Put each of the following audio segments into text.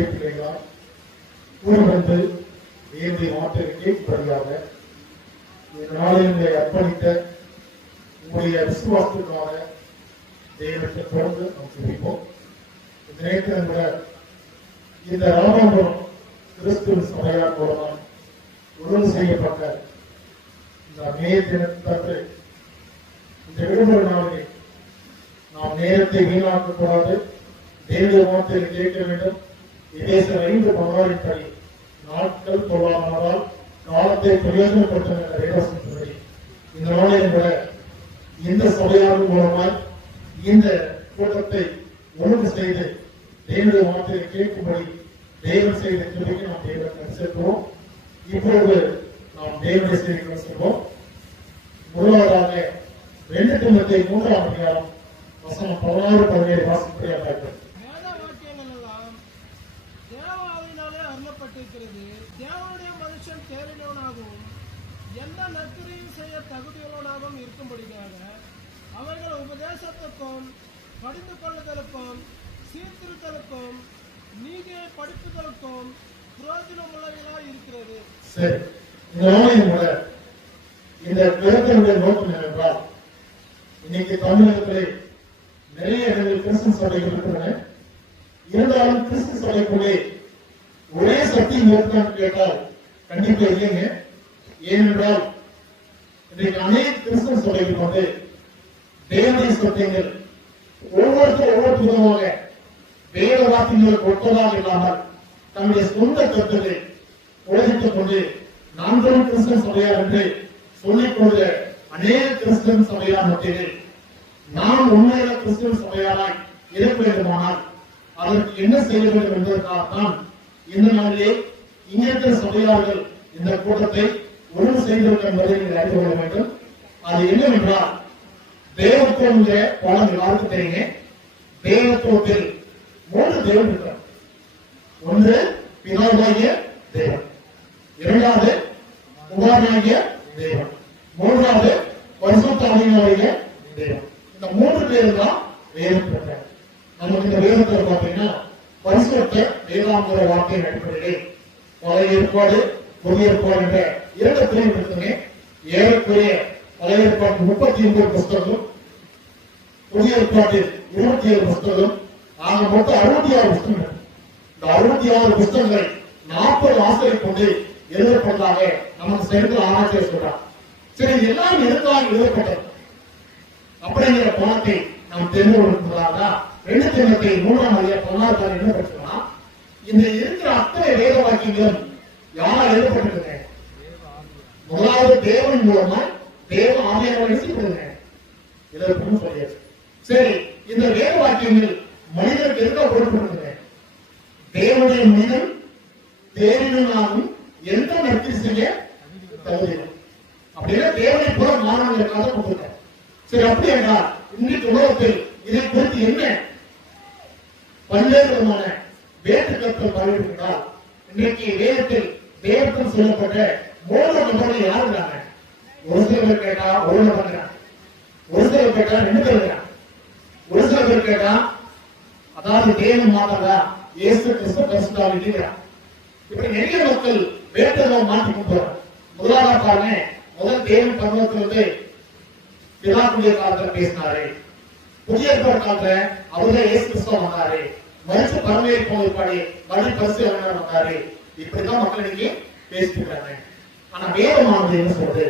தேவனுடைய பிள்ளைகளால் கூட வந்து தேவனுடைய வார்த்தையை கேட்கும்படியாக இந்த நாளில் அர்ப்பணித்த உங்களுடைய விசுவாசத்துக்காக தேவனுக்கு தொடர்ந்து நாம் சொல்லிப்போம். இந்த நேரத்தில் கூட இந்த ராமபுரம் கிறிஸ்துவ சபையார் மூலமாக ஒழுங்கு செய்யப்பட்ட இந்த மே தினத்தன்று இந்த விடுமுறை நாளில் நாம் நேரத்தை வீணாக்கக்கூடாது. தேவனுடைய வார்த்தையை கேட்க வேண்டும். எபேசியர் 5:16 நாட்கள் கொள்ளாமல் காலத்தை பிரயோஜனப்படுத்த வேதம். இந்த நாளில் கூட இந்த சபையார் மூலமாய் இந்த கூட்டத்தை ஒழுங்கு செய்து தேவனுடைய வார்த்தையை கேட்கும்படி தேவன் செய்த கிருபைக்கு நாம் தேவனை சேர்க்கிறோம். இப்பொழுது நாம் தேவனுடைய செய்திகளை சொல்வோம். முதலாவதாக 2 தீமோத்தேயு 3ஆம் அதிகாரம் வசனம் 16-17 வாசிப்படியாக அருளப்பட்டிருக்கிறது. தேவனுடைய மனுஷன் தேறினவனாகவும் எந்த நற்கிரியும் செய்ய தகுதியுள்ளவனாகவும் இருக்கும்படியாக அவர்கள் உபதேசத்துக்கும் படித்து கொள்ளுதலுக்கும் சீர்திருத்தலுக்கும் நீதியை படிப்புதலுக்கும் பிரயோஜனம் உள்ளவர்களாக இருக்கிறது. சரி, இந்த கிரகத்தினுடைய நோக்கம் என்னவென்றால், இன்னைக்கு தமிழகத்திலே நிறைய இடங்களில் கிறிஸ்தவ சபைகள் இருக்கின்றன. இருந்தாலும் கிறிஸ்தவ சபைக்குள்ளே ஒரே சத்தியம் இருக்கான்னு கேட்டால் கண்டிப்பா இல்லைங்க. ஏனென்றால் இன்றைக்கு அநேக கிறிஸ்தவ சபைகள் வந்து தேவனுடைய சத்தியங்கள் ஒவ்வொருத்தரும் ஒவ்வொரு விதமாக வேத வாக்கியங்களுக்கு ஒத்ததாக இல்லாமல் தன்னுடைய சொந்த கருத்துக்களை உலகித்துக் கொண்டு நான்கும் கிறிஸ்தவ சபையார் என்று சொல்லிக் கொண்ட அநேக கிறிஸ்தவ சபையார் மத்தியில் நாம் உண்மையான கிறிஸ்தவ சபையாராய் இருக்க வேண்டுமானால் அதற்கு என்ன செய்ய வேண்டும் என்பதற்காகத்தான் இந்த நாளிலே இங்க இருக்கிற சபையார்கள் இந்த கூட்டத்தை ஒழுங்கு செய்திருக்க என்பதை நீங்கள் அறிந்து கொள்ள வேண்டும். அது என்னவென்றால், தேவத்துவ பாடம் எல்லாருக்கும் தெரியுங்க. தேவத்துவத்தில் 3 தேவன் இருக்கிறார். ஒன்று பிதாவாகிய தேவன், 2வது குமாரனாகிய தேவன், 3வது பரிசுத்த ஆவியானவராகிய தேவன். இந்த 3 பேர் தான் வேதம் பெற்றார். நமக்கு இந்த வேதத்தில் பார்த்தீங்கன்னா பரிசுத்த வேதாந்திர வார்த்தையின் அடிப்படையிலே பழைய ஏற்பாடு புதிய ஏற்பாடு என்ற 2 பிரிவு இருக்குங்க. ஏறக்குறைய பழைய ஏற்பாட்டு 39 புஸ்தகம், புதிய ஏற்பாட்டில் 27 புஸ்தகம், ஆக மொத்தம் 66 புஸ்தகங்கள். இந்த 66 புஸ்தகங்களை 40 ஆசிரியர் கொண்டு எழுதப்பட்டதாக நமக்கு சரித்திர ஆராய்ச்சியர் சொல்றார். சரி, எல்லாம் எதற்காக எழுதப்பட்டது அப்படிங்கிற பணத்தை நாம் தெரிந்து கொள்வதற்காக 2 தீமோத்தேயு 3ஆம் அதிகாரம் 16 என்ன படிச்சோம்னா, இந்த இருக்கிற அத்தனை வேத வாக்கியங்களும் யாரால் எழுதப்பட்டிருக்க? முதலாவது தேவன் மூலமா தேவ ஆவியானவர் எழுதப்படுங்க எழுதப்படும் சொல்லியாச்சு. சரி, இந்த வேத வாக்கியங்கள் மனிதனுக்கு எதுக்காக கொடுக்கப்படுங்க? தேவனுடைய மனிதன் தேவனாகும் எந்த நற்கிரி செய்ய தகுதியும் அப்படின்னா தேவனை போல மாணவர்களுக்காக கொடுக்க. சரி, அப்படி என்றால் இன்றைக்கு உலகத்தில் இதை குறித்து என்ன பல்வேறு விதமான வேற்று கருத்துக்கள் பரவியிருக்கிறார். இன்றைக்கு வேதத்தில் தேவத்தில் சொல்லப்பட்ட 3 நபர்கள் யார் இருக்காங்க? ஒரு சில பேர் கேட்டா 1 நபர், ஒரு சில பேர் கேட்டா 2 பேர், ஒரு சில பேர் கேட்டா அதாவது தேவன் மாதா இயேசு கிறிஸ்து பரிசுத்தாவியா. இப்படி நிறைய மக்கள் வேற்றதை மாற்றி கொண்டு வர. முதலாவது பாருங்க, முதல் தேவன் பரலோகத்திலிருந்து பிதாக்குடைய காலத்துல பேசினாரு. புதிய ஏற்பாடு காலத்துல அவரே இயேசு கிறிஸ்து வந்தாரு. மனுஷ பரமேறி போனதுபடி மறுபடி பரிசு வந்தாரு. இப்படிதான் மக்கள் இன்னைக்கு பேசிட்டு இருக்காங்க. ஆனா வேதமானது என்ன சொல்றது?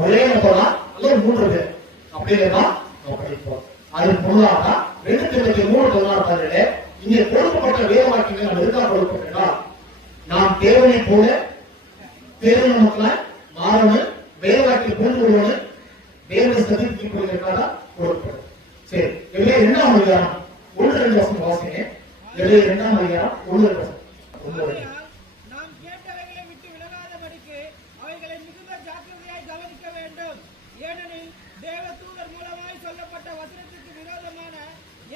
ஒரே நபரா அல்லது 3 பேர் அப்படிங்கிறதான் நம்ம படிப்போம். அதுக்கு முன்னாக 2 தீமோத்தேயு 3:16 இங்கே கொடுக்கப்பட்ட வேத வாக்கியங்கள் நம்ம எதுக்காக கொடுக்கப்பட்டால், நாம் தேவனை போல தேவன மக்களை மாறணும், வேத வாக்கியம் புரிந்து கொள்ளணும், தேவனை சந்தித்து கொள்வதற்காக கொடுக்கப்படும். சரி, எவ்வளவு 2ஆம் அதிகாரம் 1-2 வசனம் வாசிங்க. எவ்வளவு 2ஆம் அதிகாரம் 1-2 வசனம். நாம் கேட்டவைகளை விட்டு விலகாதபடிக்கு அவைகளை மிகுந்த ஜாக்கிரதையாய் கவனிக்க வேண்டும். ஏனெனில் தேவ தூதர் மூலமாய் சொல்லப்பட்ட வசனத்துக்கு விரோதமான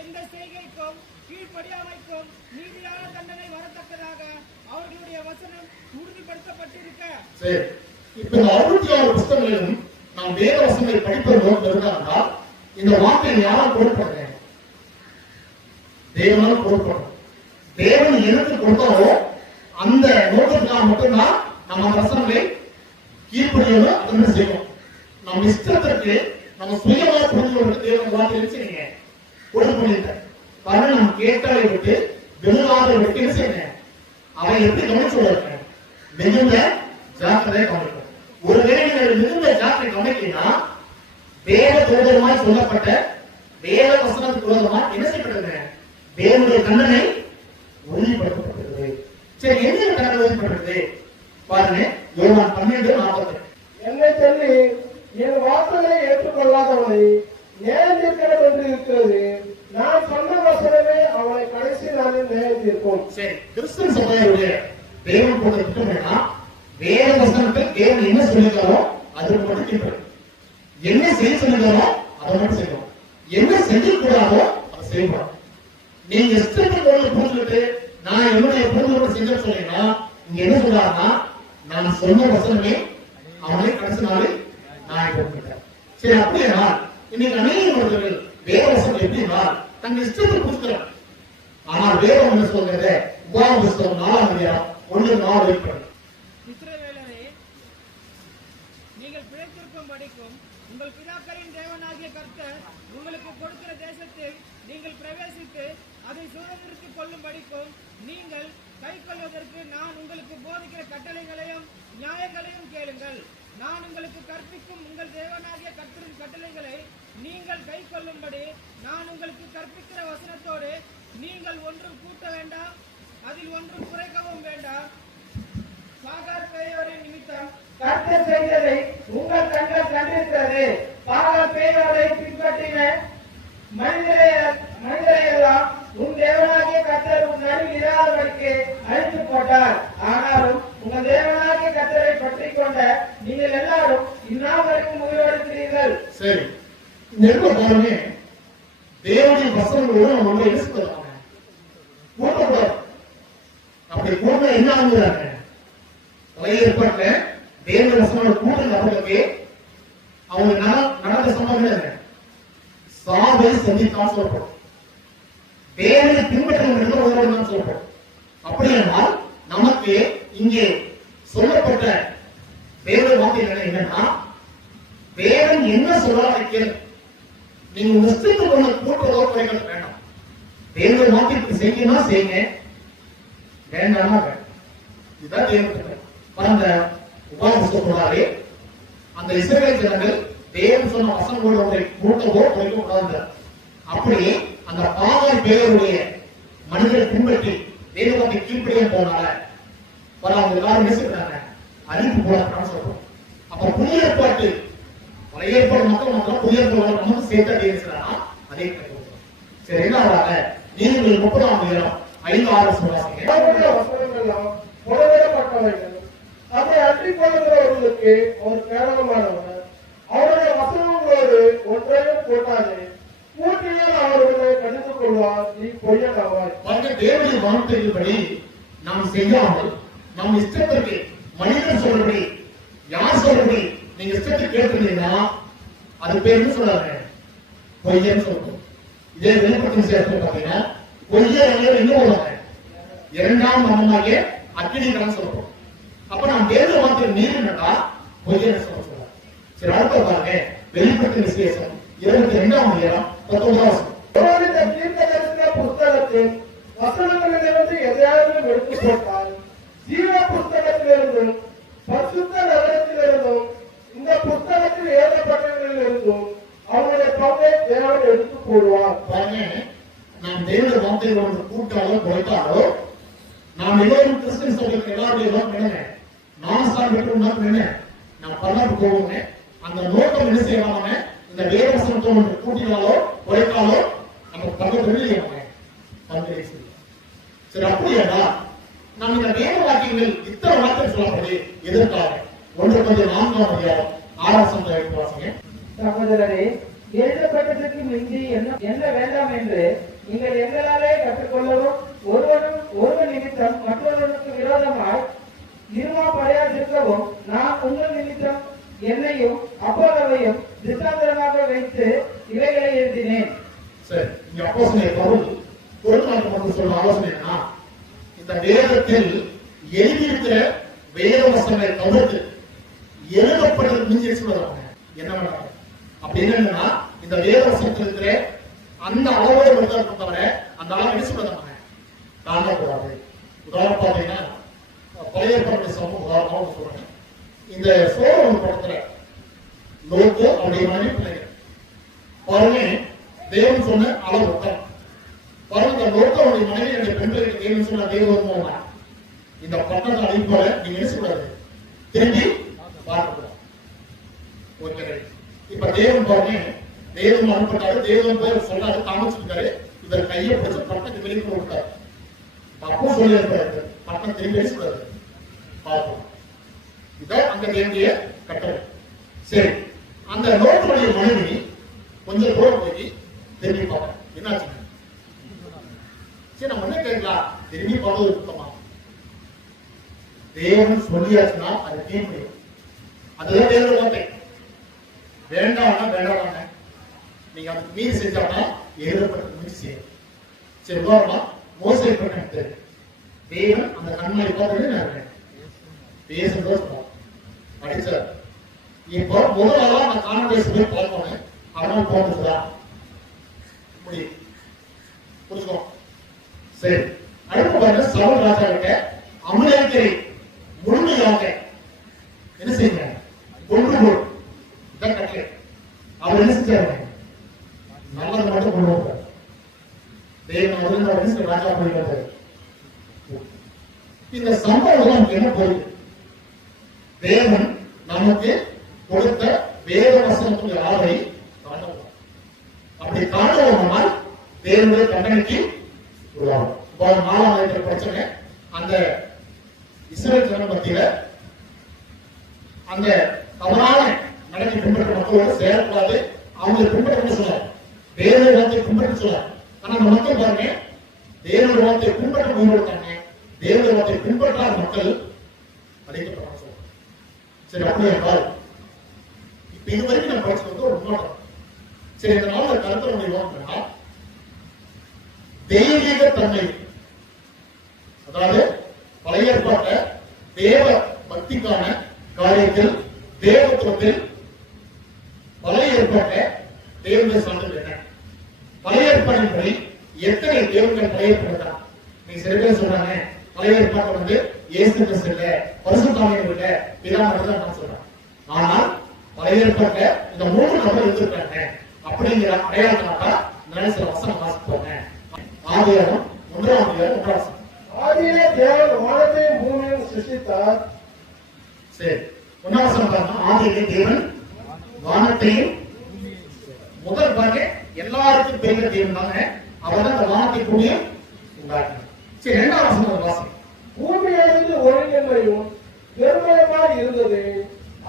எந்த செய்கைக்கும் கீழ்ப்படியாமைக்கும் நீதியான தண்டனை வரத்தக்கதாக அவர்களுடைய வசனம் உறுதிப்படுத்தப்பட்டிருக்க. சரி, இப்ப 66 புத்தகங்களிலும் நாம் வேத வசனங்களை படிப்பது நோக்கம் இருந்தால் இந்த வார்த்தை யாரால் கொடுப்பது? தேவனால் கொடுப்பது. தேவன் எதுக்கு கொடுத்தாலோ அந்த நோக்கத்துக்காக மட்டும்தான் நம்ம அந்த வசனங்களை கீழ்ப்படியணும், அதை செய்யணும். நம்ம இஷ்டத்திற்கு நம்ம சுயமா புரிஞ்சு கொண்டு தேவன் வார்த்தை வச்சுருங்க கொடுக்க முடியல. பாருங்க, நம்ம கேட்டாலை விட்டு வெகுவாதை விட்டு என்ன செய்யணும், அவன் எப்படி கவனிச்சு வருவாங்க, மிகுந்த ஜாக்கிரதையை கவனிக்கும். ஒருவேளை நீங்கள் மிகுந்த ஜாக்கிரதை கவனிக்கீங்கன்னா வேத தூதரமாய் சொல்லப்பட்ட வேத வசனத்துக்கு விரோதமா என்ன செய்யப்பட்டது, தேவனுடைய தண்டனை உறுதிப்படுத்தப்பட்டது. சரி, என்ன தண்டனை உறுதிப்பட்டது பாருங்க, யோவான் 12:40. என்னை சொல்லி என் வாசலை ஏற்றுக்கொள்ளாதவனை நியாயம் தீர்க்கிறது என்று இருக்கிறது. நான் சொன்ன வசனமே அவனை கடைசி நாளில் நியாயம் தீர்ப்போம். சரி, கிறிஸ்தவ சபையுடைய தேவன் போன்ற திட்டம் என்னன்னா, வேத வசனத்தை தேவன் என்ன சொல்லிருக்காரோ அதுக்கு மட்டும் தீர்ப்பு, என்ன செய்ய சொல்லிருக்காரோ அதை மட்டும் செய்யணும், என்ன செய்யக்கூடாதோ அதை செய்யக்கூடாது. நீங்க இஷ்டத்துக்கு ஒண்ணு புரிஞ்சுக்கிட்டு நான் என்னுடைய புரிஞ்சு செஞ்ச சொன்னீங்கன்னா இங்க என்ன சொல்றாருன்னா, நான் சொன்ன வசனமே அவனை கடைசி நாளில் நான் கொடுத்துட்டேன். சரி, அப்படியா இன்னைக்கு அநேகர்கள் வேத வசனம் எப்படின்னா தங்க இஷ்டத்துக்கு புரிஞ்சுக்கிறாங்க. ஆனால் வேதம் என்ன சொல்றது, உபாகம புத்தகம் 4:1-4 இஸ்ரவேலரே, நீங்கள் பிழைத்திருக்கும் படிக்கும் உங்கள் பிதாக்களின் தேவனாகிய கர்த்தர் உங்களுக்கு கொடுக்கிற தேசத்தில் நீங்கள் பிரவேசித்து அதை சுதந்திரித்துக் கொள்ளும் படிக்கும் நீங்கள் கை கொள்வதற்கு நான் உங்களுக்கு போதிக்கிற கட்டளைகளையும் நியாயங்களையும் கேளுங்கள். நான் உங்களுக்கு கற்பிக்கும் உங்கள் தேவனாகிய கர்த்தரின் கட்டளைகளை நீங்கள் கை கொள்ளும்படி நான் உங்களுக்கு கற்பிக்கிற வசனத்தோடு நீங்கள் ஒன்றும் கூட்ட வேண்டாம், அதில் ஒன்றும் குறைக்கவும் வேண்டாம். பாகார் பேயோரின் நிமித்தம் கர்த்தர் செய்ததை உங்கள் கண்கள் கண்டிருக்கிறது. பாகார் பேயோரை பின்பற்றின மனிதரையெல்லாம் உன் தேவனாகிய கர்த்தர் உன் நடுவில் இராதபடிக்கு அழித்து போட்டார். ஆனாலும் உங்கள் தேவனாகிய கர்த்தரை பற்றிக் கொண்ட நீங்கள் எல்லாரும் இந்நாள் வரைக்கும் உயிரோடு இருக்கிறீர்கள். சரி, நெருங்க பாருங்க, தேவனுடைய வசனங்களோட நம்ம ஒன்றை என்ன சொல்றாங்க, கூட்டக்கூடாது. அப்படி கூட்ட என்ன ஆகுறாங்க, ஏற்பட்ட தேவனுடைய வசனங்களோட கூட்டம் அவர்களுக்கு அவங்க நடந்த சம்பவம் சாவை சந்தித்தான் சொல்லப்படும். தேவனை பின்பற்ற சொல்லப்படும். அப்படியானால் நமக்கு இங்கே சொல்லப்பட்ட தேவ வார்த்தை என்னன்னா, தேவன் என்ன சொல்றாரு கேளு. நீங்க உங்க இஷ்டத்துக்கு ஒண்ணு கூட்டுறதோ குறைகள் வேண்டாம். தேவ வார்த்தைக்கு செய்யணும் செய்யுங்க, வேண்டாமா வேண்டாம். இதுதான் தேவன் அந்த உபாகம சொல்றாரு. அந்த இஸ்ரவேல் ஜனங்கள் தேவன் சொன்ன வசனங்களோட ஒன்றை கூட்டவோ குறைக்க கூடாது. அப்படி அந்த பாகால் பேருடைய மனிதரை பின்பற்றி தேவத்தை கீழ்ப்படிய போனால அவங்க எல்லாரும் பேசுறாங்க, அறிவிப்பு போல சொல்றோம். அப்ப புதிய ஏற்பாட்டு பழைய ஏற்பாடு மக்கள் புதிய ஏற்பாடு நமக்கு சேர்த்து பேசுறாங்க. அதே சரி, என்ன ஆகிறாங்க, நீங்கள் 30-5-6 வசனங்கள்லாம் புறவிடப்பட்டவர்கள், அதை அற்றிக் கொள்ளுகிறவர்களுக்கு ஒரு கேவலமானவர். அவருடைய வசனங்களோடு ஒன்றையும் கூட்டாது, கூட்டினால் அவர்களை கடிந்து கொள்வார். நீ பொய்யனாவாய். தேவனுடைய வார்த்தையின்படி நாம் செய்யாமல் நம் இஷ்டத்திற்கு மனிதன் சொல்றபடி யார் சொல்றபடி நீங்க இஷ்டத்தை கேட்டுருந்தீங்கன்னா அது பேர் என்ன சொல்றாங்க, பொய்யன்னு சொல்றோம். இதே வெளிப்படுத்தும் சேர்த்து பாத்தீங்கன்னா பொய்ய என்ன சொல்றாங்க, இரண்டாம் நாமமாகிய அக்கினிதான் சொல்றோம். அப்ப நாம் தேவ வார்த்தை மீறினதா பொய்யன்னு சொல்றோம். சரி, அடுத்த பாருங்க, வெளிப்படுத்தும் விசேஷம் 22-19 தீர்க்கதரிசன புஸ்தகத்தில் வசனங்களிலிருந்து எதையாவது எடுத்து போட்டால் ஜீவ புஸ்தகத்திலிருந்தும் பரிசுத்த நகரத்திலிருந்தும் இந்த புஸ்தகத்தில் எழுதப்பட்டவர்களிலிருந்தும் அவருடைய பங்கை தேவன் எடுத்து போடுவார். நாம் தேவனுடைய வார்த்தைகளோடு கூட்டாலோ குறைத்தாலோ நாம் எல்லோரும் கிறிஸ்தன் சபைக்கு எல்லாருடைய நோக்கம் என்ன, நாமஸ்தானம் பெற்று என்ன, நாம் பரவாயில்ல போவோங்க. அந்த நோக்கம் என்ன செய்யலாம, இந்த வேத வசனத்தோடு கூட்டினாலோ குறைத்தாலோ நம்ம பக்கத்துல பங்கு. சரி, அப்படியா நம்ம இந்த வேத வாக்கியங்கள் இத்தனை வார்த்தை சொல்லப்படுது எதற்காக? 1-4 வாசிங்க. சகோதரரே, எழுதப்பட்டதற்கு மிஞ்சி என்ன வேண்டாம் என்று நீங்கள் எங்களாலே கற்றுக்கொள்ளவும், ஒருவன் நிமித்தம் மற்றொருவனுக்கு விரோதமாய் இருமாப்படையாதிருக்கவும் நான் உங்கள் நிமித்தம் என்னையும் அப்போலோவையும் திசாந்தரமாக வைத்து இவைகளை எழுதினேன். சரி, இங்க அப்போஸ்தலனாகிய பவுல் ஒரு நாள் மட்டும் சொல்ற ஆலோசனை என்ன, வேதத்தில் எழுதியிருக்கிற வேத வசனங்களை தவிர்த்து எழுதப்பட்டது மிஞ்சி சொல்லுவாங்க என்ன பண்ணாங்க அப்படின்னு என்னன்னா இந்த வேத வசனத்தில் இருக்கிற அந்த அளவோடு மட்டும் தவிர அந்த அளவு என்ன சொல்லுவாங்க காணக்கூடாது. உதாரணம் பார்த்தீங்கன்னா பழைய ஏற்பாட்டு சமூகம் உதாரணமாக சொல்றாங்க. இந்த சோழன் படத்துல லோக்கு அப்படிங்கிற மாதிரி பிள்ளைங்க பாருங்க தேவன் சொன்ன அளவு உத்தரம் பாருங்க. இந்த லோக்கவுடைய மனைவி என்னுடைய பெண்களுக்கு தேவன் சொன்ன தேவன் இந்த பட்டத்தை அழிப்போல நீங்க என்ன சொல்றாரு திரும்பி பார்க்கக்கூடாது. ஓகே, இப்ப தேவன் பாருங்க தேவன் அனுப்பட்டாரு. தேவன் போய் சொன்னாரு காமிச்சிருக்காரு. இவர் கையை பிடிச்ச பட்டத்துக்கு வெளியே கொடுத்தாரு. அப்போ சொல்லி இருப்பாரு பட்டம் திரும்பி சொல்றாரு பார்ப்போம். இதான் அங்க வேண்டிய கட்டளை. சரி, அந்த லோகனுடைய மனைவி கொஞ்சம் தூரம் போய் திரும்பி பார்ப்போம் என்னாச்சு. சரி, நம்ம என்ன கேட்கலாம் திரும்பி பார்ப்பது சுத்தமா தேவன் சொல்லியாச்சுன்னா அது தீர்வு முடியும். அதுதான் தேவன் வார்த்தை. வேண்டாம்னா வேண்டாம் நீங்க அதுக்கு மீறி செஞ்சாங்கன்னா எழுதப்பட்ட முயற்சி செய்யும். சரி, உதாரணமா மோசே பண்ண தேவன் அந்த கண்மலை பார்த்து பேசுறதோ படிச்சார். இப்போ முதலாளா நான் கான்வெர்ஸ் போய் பார்ப்போம். அதனால போனதுதா முடியும் புரிஞ்சுக்கோ. சரி, அடுத்து பாருங்க சவுல் ராஜா கிட்ட அமலேக்கரை முழுமையாக என்ன செய்யுங்க கொண்டு போய் இதான் கட்டளை. அவர் என்ன செஞ்சாரு நல்லது மட்டும் கொண்டு போகிறார். தேவன் அவர் ராஜா போய் இந்த சம்பவம் நமக்கு என்ன போகுது? தேவன் நமக்கு கொடுத்த வேத வசனத்துடைய அளவை காணலாம். அப்படி காணலாம் தேவனுடைய தண்டனைக்கு உருவாகும். 4ஆம் பிரச்சனை அந்த இஸ்ரேல் ஜன மத்தியில அந்த தவறான நடத்தி பின்பற்ற மக்களோடு சேரக்கூடாது. அவங்களை பின்பற்ற சொன்னார். தேவனுடைய வார்த்தை பின்பற்ற சொன்னார். ஆனா அந்த மக்கள் பாருங்க தேவனுடைய வார்த்தை பின்பற்ற முயற்சித்தாங்க. தேவனுடைய வார்த்தை பின்பற்றாத மக்கள் அழைக்கப்பட்டாங்க. சரி, அப்படியே என்றால் இப்ப இதுவரைக்கும் நம்ம படிச்சது ஒரு முன்னோட்டம். சரி, இந்த நாள் கருத்து முடியுமா? தெய்வீக தன்மை, அதாவது பழைய ஏற்பாட்ட தேவ பக்திக்கான காரியத்தில் தேவத்துவத்தில் பழைய ஏற்பாட்ட தேவனுடைய சான்றிதழ் என்ன? பழைய ஏற்பாட்டின்படி எத்தனை தேவன்கள் பழைய ஏற்பாடு? நீங்க சில பேர் சொல்றாங்க பழைய ஏற்பாடு இயேசு கிறிஸ்து இல்ல, பரிசுத்தாவியானவர் இல்ல, பிதா மட்டும் தான் சொல்றாங்க. ஆனால் பழைய ஏற்பாட்ட இந்த 3 நபர் இருந்திருக்காங்க அப்படிங்கிற அடையாளத்தினால நல்ல சில வசனம் வாசிப்போங்க. ஆதியாகமம் 1ஆம் அதிகாரம் 1ஆம் வசனம். ஆதியிலே தேவன் வானத்தையும் பூமியையும் சிருஷ்டித்தார். சரி, 1ஆம் வசனம் பாருங்க. ஆதியிலே தேவன் வானத்தையும் முதல் பாருங்க எல்லாருக்கும் பெரிய தேவன் தாங்க. அவர் தான் இந்த வானத்தை பூமியும் உண்டாக்கினார். சரி, 2ஆம் வசனம் வாசி. பூமியிலிருந்து ஒழுங்கின்மையும் பெருமயமாய் இருந்தது.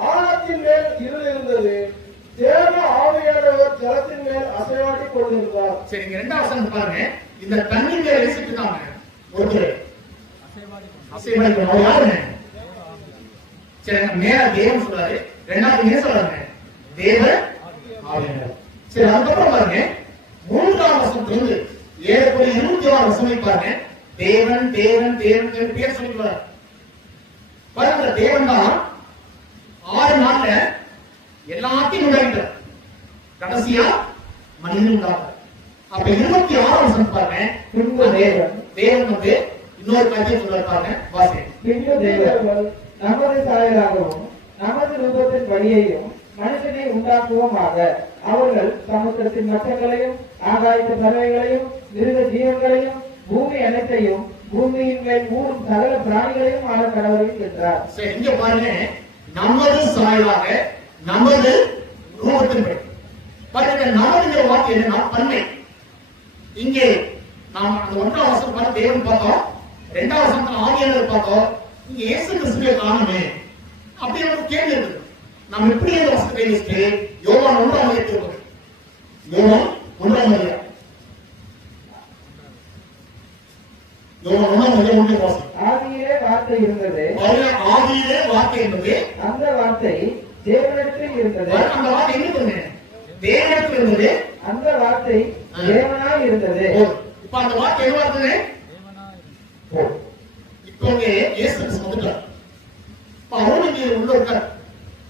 ஆழத்தின் மேல் இருள் இருந்தது. தேவ ஆவியானவர் ஜலத்தின் மேல் அசைவாடி கொண்டிருந்தார். சரி, இங்க 2ஆம் வசனம் பாருங்க. இந்த தண்ணி மேல ரசிச்சுட்டாங்க ஒருத்தர் அசைவாடி யாருங்க? சரி, மேல தேவன் சொல்றாரு. 2வது என்ன சொல்றாங்க? தேவ ஆவியானவர். சரி, அதுக்கப்புறம் பாருங்க 3ஆம் வசனத்திலிருந்து 7:26 வசனம் பாருங்க. தேவன் தேவன் தேவன் பேர் சொல்லிடுவார். பாருங்க, தேவன் தான் 6 நாள்ல எல்லாத்தையும் உண்டாக்கிட்டார். கடைசியா மனிதன் உண்டாக்குறார். அப்ப 26ஆம் வசனம் பாருங்க. பின்பு தேவன் இன்னொரு காரியத்தை சொல்றாரு பாருங்க. வாசி. பின்பு தேவர்கள் நமது சாயலாகவும் நமது ரூபத்தின் வழியையும் மனுஷனை உண்டாக்குவோமாக. அவர்கள் சமுத்திரத்தின் மச்சங்களையும் ஆகாயத்து பறவைகளையும் மிருக ஜீவன்களையும் பூமி அனைத்தையும் பூமியின் மேல் ஊரும் சகல பிராணிகளையும் ஆள கடவுள் என்றார். சரி, இங்க பாருங்க நமது சாயலாக நமது ரூபத்தின்படி பாருங்க. நமதுங்கிற வார்த்தை என்னன்னா பன்மை. இங்கே நாம் அந்த 1ஆம் வசனம் பார்த்து தேவன் பார்த்தோம். 2ஆம் வசனத்துல ஆவியானவர் பார்த்தோம். இங்க இயேசு கிறிஸ்துவை காணுமே அப்படின்னு ஒரு கேள்வி இருக்கு. நாம் எப்படி இந்த வசனத்தை வச்சுட்டு யோவான் 1ஆம் அதிகாரம் யோவான் 1ஆம் அதிகாரம் ஆதியிலே வார்த்தை இருந்தது. ஆதியிலே வார்த்தை என்பது அந்த வார்த்தை தேவனிடத்தில் இருந்தது. அந்த வார்த்தை என்ன? தேவனிடத்தில் இருந்தது. அந்த வார்த்தை தேவனாய் இருந்தது. இப்ப அந்த வார்த்தை என்ன வார்த்தை? இப்போ இயேசு கிறிஸ்து வந்துட்டார். அவரும் இங்கே உள்ள இருக்கார்.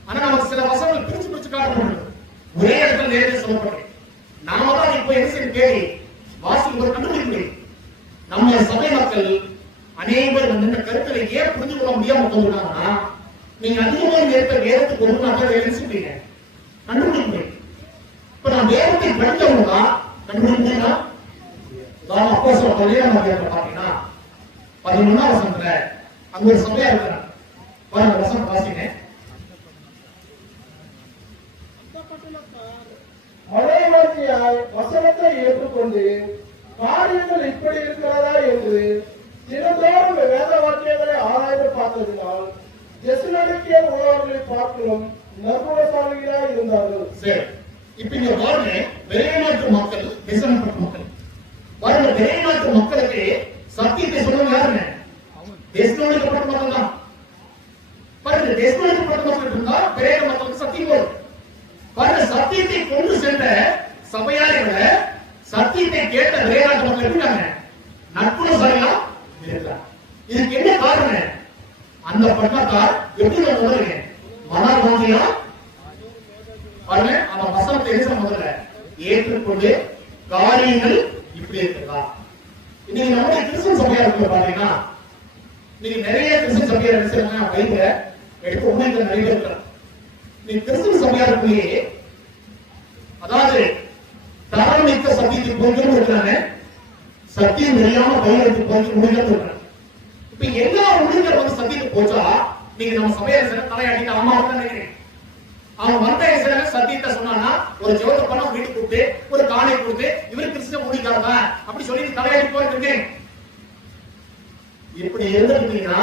ஆனா நமக்கு சில வசனங்கள் பிரிச்சு பிரிச்சு காட்டப்படுது. ஒரே இடத்துல நேரடியாக சொல்லப்படுது. நாம தான் இப்போ என்ன செய்ய தேடி வாசிக்கும் போது கண்டுபிடிக்க முடியும். நம்ம சபை மக்கள் அநேகர் இந்த கருத்துல ஏன் புரிஞ்சு கொள்ள முடியாம போகுதுன்னா, நீங்க அதிகமாக நேரத்தை வேதத்துக்கு கொண்டு அதை எழுதிட்டீங்க, கண்டுபிடிக்க முடியும். இப்ப நான் வேதத்தை படித்தவங்களா கண்டுபிடிக்க முடியுமா? அப்போஸ்தலர் கல்யாண மத்தியத்தை பாத்தீங்கன்னா 11ஆம் வசனத்துல அங்க ஒரு சபையா இருக்கிறாங்க. பாருங்க வசனம் வாசிங்க. மலைவாசியாய் வசனத்தை ஏற்றுக்கொண்டு காரியங்கள் இப்படி இருக்கிறதா என்று தினந்தோறும் வேத வாக்கியங்களை ஆராய்ந்து பார்த்ததினால் ஜெசுலருக்கே உள்ளவர்களை பார்க்கலும் நற்குணசாலிகளாய் இருந்தார்கள். சரி, இப்ப இங்க பாருங்க, வெளிநாட்டு மக்கள் தேசப்பட்ட மக்கள் பாருங்க, வெளிநாட்டு மக்களுக்கு சத்தியத்தை சொல்லுங்க யாருங்க? தேசப்பட்ட மக்கள் தான். பாருங்க, தேசப்பட்ட மக்கள் இருந்தா பெரிய மக்களுக்கு சத்தியம் வரும். பாருங்க, சத்தியத்தை கொண்டு சென்ற சபையாரை சத்தியத்தை கேட்ட வெளிநாட்டு மக்கள் இருக்காங்க, நட்புணசாலியா இருக்கிறாங்க. இதுக்கு என்ன காரணம்? அந்த பட்டத்தார் எப்படி முதல்ல மனோபாதியா பாருங்க, அந்த வசனத்தை எழுத முதல்ல ஏற்றுக்கொண்டு காரியங்கள் இப்படி இருக்கிறதா. இன்னைக்கு நம்முடைய கிறிஸ்தவ சபையா இருக்கு பாத்தீங்கன்னா, நீங்க நிறைய கிறிஸ்தவ சபையா இருக்கிறாங்க, பைபிள எடுத்து உண்மையில நிறைய இருக்கிறாங்க. நீங்க கிறிஸ்தவ சபையா இருக்குள்ளே அதாவது தரம் மிக்க சத்தியத்துக்கு போய்களும் இருக்கிறாங்க, சத்தியம் தெரியாம பைபிளுக்கு போய் முடிஞ்சும் இருக்கிறாங்க. இப்ப எல்லா முடிஞ்சர் வந்து சத்தியத்துக்கு போச்சா நீங்க நம்ம சபையில தலையாடிட்டு அம்மா தான் நினைக்கிறேன். அவன் வந்த சத்தியத்தை சொன்னானா ஒரு ஜோத பண்ண வீட்டுக்கு கூப்பிட்டு ஒரு காணை கொடுத்து இவரு கிறிஸ்தவ முடிக்காரதா அப்படி சொல்லி தலையாடி போயிட்டு இப்படி இருந்துட்டீங்கன்னா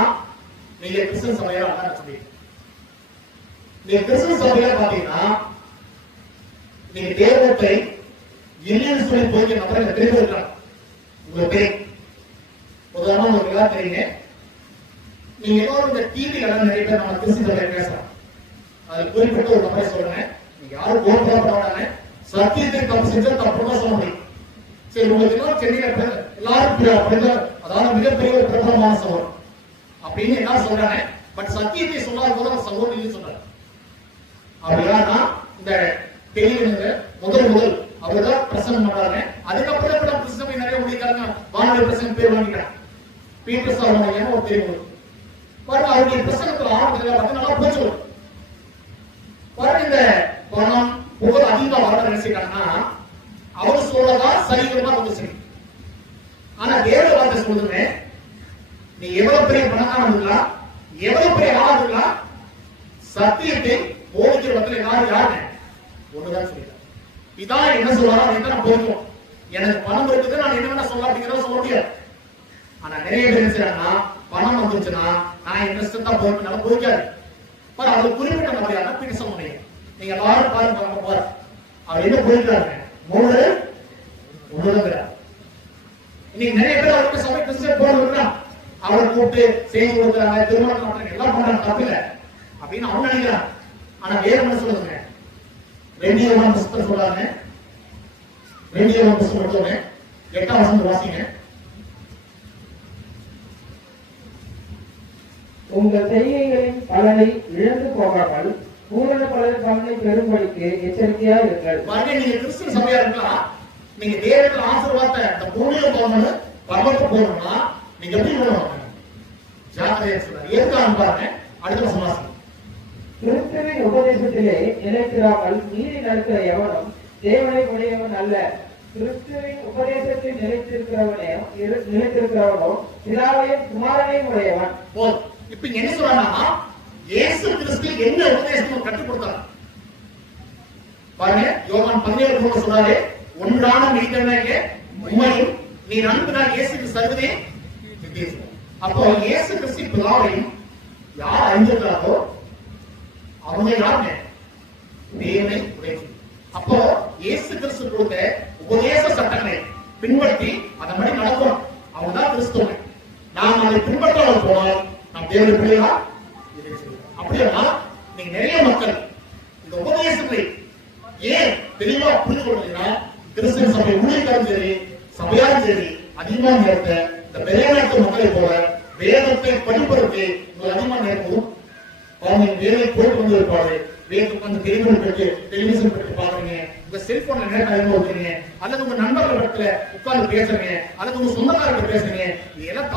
நீங்க கிறிஸ்தவ சபையா சொல்லி நீங்க கிறிஸ்தவ சபையா பாத்தீங்கன்னா நீங்க தேவத்தை இல்லைன்னு சொல்லி போய் நபரை தெரிந்து இருக்காங்க. உங்களுக்கு தெரியும், உதாரணம் உங்களுக்கு எல்லாம் தெரியுங்க. நீங்க ஏதோ இந்த டிவி எல்லாம் நிறைய பேர் நம்ம கிறிஸ்தவ சபையை பேசலாம். அது குறிப்பிட்ட ஒரு நபரை சொல்றேன், நீங்க யாரும் கோபப்படாம சத்தியத்தை தப்பு செஞ்சா தப்பு தான் சொல்ல முடியும். சரி, உங்களுக்கு எல்லாம் சென்னையில எல்லாரும் அதாவது மிகப்பெரிய ஒரு பிரபலமான சகோதரர் அப்படின்னு என்ன சொல்றாங்க, பட் சத்தியத்தை சொல்லாத போது அந்த சகோதரி சொல்றாங்க. அப்படின்னா இந்த தெளிவுங்க முதல் அவர்தான் பிரசங்கம் பண்றாங்க. அதுக்கப்புறம் கிறிஸ்தவ நிறைய முடிக்காங்க, வானொலி பிரசங்கம் பேர் வாங்கிக்கிறாங்க. பீட்டர் சாலமன் ஒரு தெரிவு பாருங்க, அவருடைய பிரசங்கத்துல ஆரம்பத்துல பார்த்து நல்லா போச்சு. பாருங்க, இந்த பணம் புகழ் அதிகமா வர நினைச்சிட்டாங்கன்னா அவர் சொல்லதா சரிவிரமா வந்து சரி. ஆனா வேற வார்த்தை சொல்லுங்க, நீ எவ்வளவு பெரிய பணக்காரன் இருக்கலாம், எவ்வளவு பெரிய ஆளா இருக்கலாம், சத்தியத்தை போதிக்கிற இடத்துல யாரு ஒண்ணுதான் சொல்லிட்டாங்க. இதான் என்ன சொல்றாரோ நான் போதும், எனக்கு பணம் இருக்குது, நான் என்ன வேணா சொல்ல அப்படிங்கிறத சொல்ல முடியாது. ஆனா நிறைய பேர் என்ன செய்யறாங்கன்னா, பணம் வந்துச்சுன்னா நான் இன்ட்ரெஸ்ட் தான் போயிட்டு நல்லா போய்க்காது. அது குறிப்பிட்ட மாதிரியான பின்ன சொல்ல முடியும். நீங்க எல்லாரும் பாருங்க, அவர் என்ன போயிருக்காங்க ஒண்ணுதான். இன்னைக்கு நிறைய பேர் அவருக்கு சபை கிறிஸ்தவ போடுறாங்க, அவரை கூப்பிட்டு செய்தி கொடுக்குறாங்க, திருமணம் பண்றாங்க, எல்லாம் பண்றாங்க, தப்பு இல்லை அப்படின்னு அவங்க நினைக்கிறாங்க. ஆனா வேற என்ன சொல்லுங்க, 2 யோவான் புத்தகம் சொல்றாங்க, 2 யோவான் புத்தகம் எடுத்தோங்க 8ஆம் வசனம் வாசிங்க. உங்கள் செய்கைகளின் பலனை இழந்து போகாமல் பூரண பலனை பெறும்படிக்கு எச்சரிக்கையா இருங்கள். பாருங்க, நீங்க கிறிஸ்தவ சபையா இருக்கலாம், நீங்க தேவனுடைய ஆசீர்வாதத்தை அந்த பூமியில போகணும் பரலோகத்துக்கு போகணும்னா நீங்க எப்படி போகணும்? ஜாக்கிரதையா சொல்றாரு. ஏற்கான் பாருங்க, அடுத்த வசனம் வாசிங்க. கிறிஸ்துவின் உபதேசத்திலே நிலைத்திராமல் மீறி நடக்கிற எவனும் தேவனை உடையவன் அல்ல. கிறிஸ்துவின் உபதேசத்தில் நிலைத்திருக்கிறவனோ பிதாவையும் குமாரனையும் உடையவன். இப்ப என்ன சொல்றாங்கன்னா, இயேசு கிறிஸ்து என்ன உபதேசம் கற்றுக் கொடுத்தார் பாருங்க. யோவான் 17 சொல்றாரு, ஒன்றான மெய்தனாகிய உம்மையும் நீ அனுப்பினார் இயேசுக்கு சர்வதே. அப்போ இயேசு கிறிஸ்து பிதாவையும் யார் அறிஞ்சிருக்கிறாரோ அவங்க யாருங்க? தேவனை உடையவர். அப்போ இயேசு கிறிஸ்து கொடுத்த உபதேச சட்டங்களை பின்பற்றி அதை மாதிரி நடக்கணும், அவங்க தான் கிறிஸ்துவ. நாம் அதை பின்பற்றாமல் போனால் நாம் தேவனை பிள்ளையா? அப்படின்னா நீங்க நிறைய மக்கள் இந்த உபதேசங்களை ஏன் தெளிவா புரிந்து கொள்றீங்கன்னா, கிறிஸ்தவ சபை ஊழியர்களும் சரி சபையாரும் சரி அதிகமாக நேரத்தை இந்த பெரிய நாட்டு மக்களை போல வேதத்தை படிப்பதற்கு உங்களுக்கு அதிகமா நேரம் வேலை போயிட்டு வந்து இருப்பாரு. வேதத்துக்கு வந்து டெலிவிஷன் பற்றி பாக்குறீங்க, உங்க செல்போன்ல நேரம் அதிகமா வைக்கிறீங்க, அல்லது உங்க நண்பர்கள் இடத்துல உட்கார்ந்து பேசுறீங்க, அல்லது உங்க சொந்தக்காரர்கிட்ட பேசுறீங்க. இதெல்லாம்